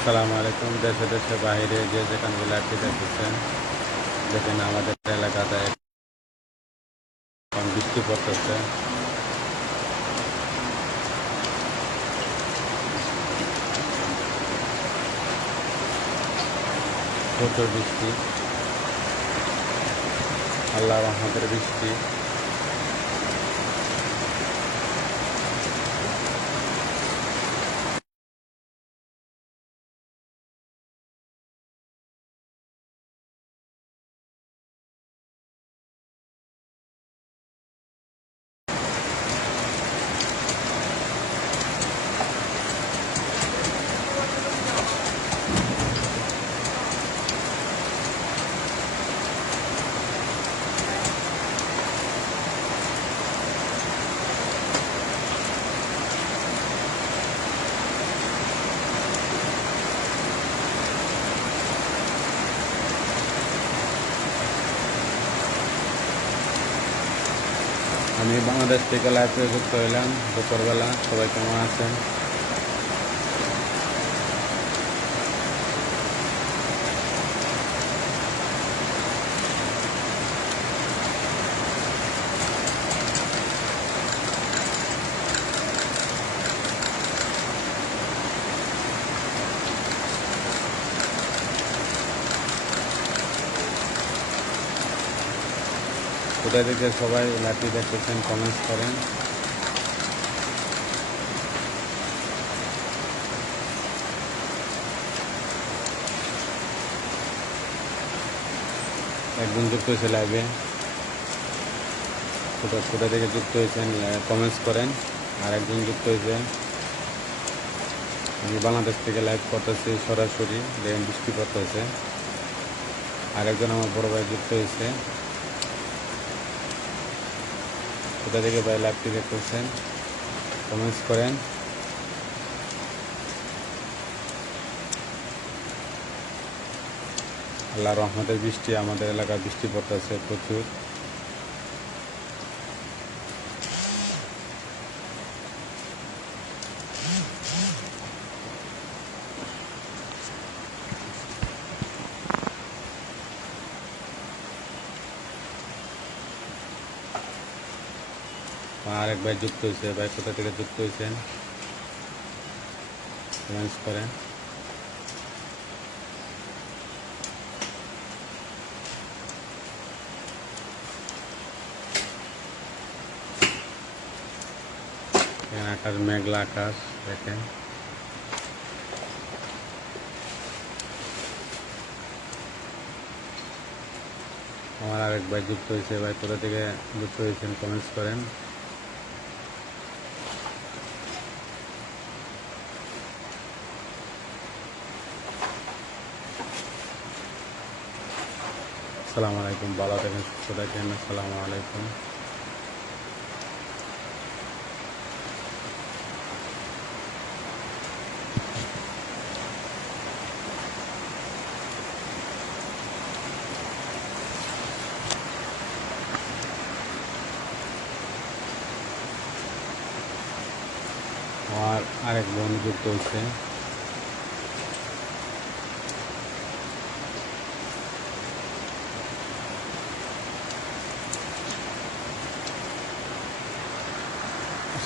আসসালামু আলাইকুম। দেশে দেশে বাইরে যে যেখানে লাইভটি দেখতেছেন, দেখেন আমাদের এলাকাতে এখন বৃষ্টি পড়তেছে। প্রচুর বৃষ্টি, আল্লাহর রহমতের বৃষ্টি। আমি বাংলাদেশ থেকে লাইভে যুক্ত হইলাম দুপুরবেলা। সবাই কেমন আছেন? কোথায় থেকে সবাই লাইভটি দেখতেছেন কমেন্টস করেন। একজন যুক্ত হয়েছে লাইভে, কোথা থেকে যুক্ত হয়েছেন কমেন্টস করেন। আর একজন যুক্ত হয়েছে, আমি বাংলাদেশ থেকে লাইভ করতেছি সরাসরি, দেখেন বৃষ্টি পড়তেছে। আর একজন আমার বড় ভাই যুক্ত হয়েছে। কোথা থেকে ভাই লাইভটি দেখতেছেন কমেন্টস করেন। আল্লাহ রহমতের বৃষ্টি, আমাদের এলাকায় বৃষ্টি পড়তেছে প্রচুর। আরেক ভাই যুক্ত হয়েছে, ভাই কোথা থেকে যুক্ত হয়েছেন কমেন্টস করেন। আকাশ মেঘলা আকাশ দেখেন। আমার আরেক ভাই যুক্ত হয়েছে, ভাই কোথা থেকে যুক্ত হয়েছেন কমেন্টস করেন। আসসালামু আলাইকুম, ভালো থাকেন, সুস্থ থাকেন। আসসালামু আলাইকুম। আমার আরেক বোন যুক্ত হয়েছে।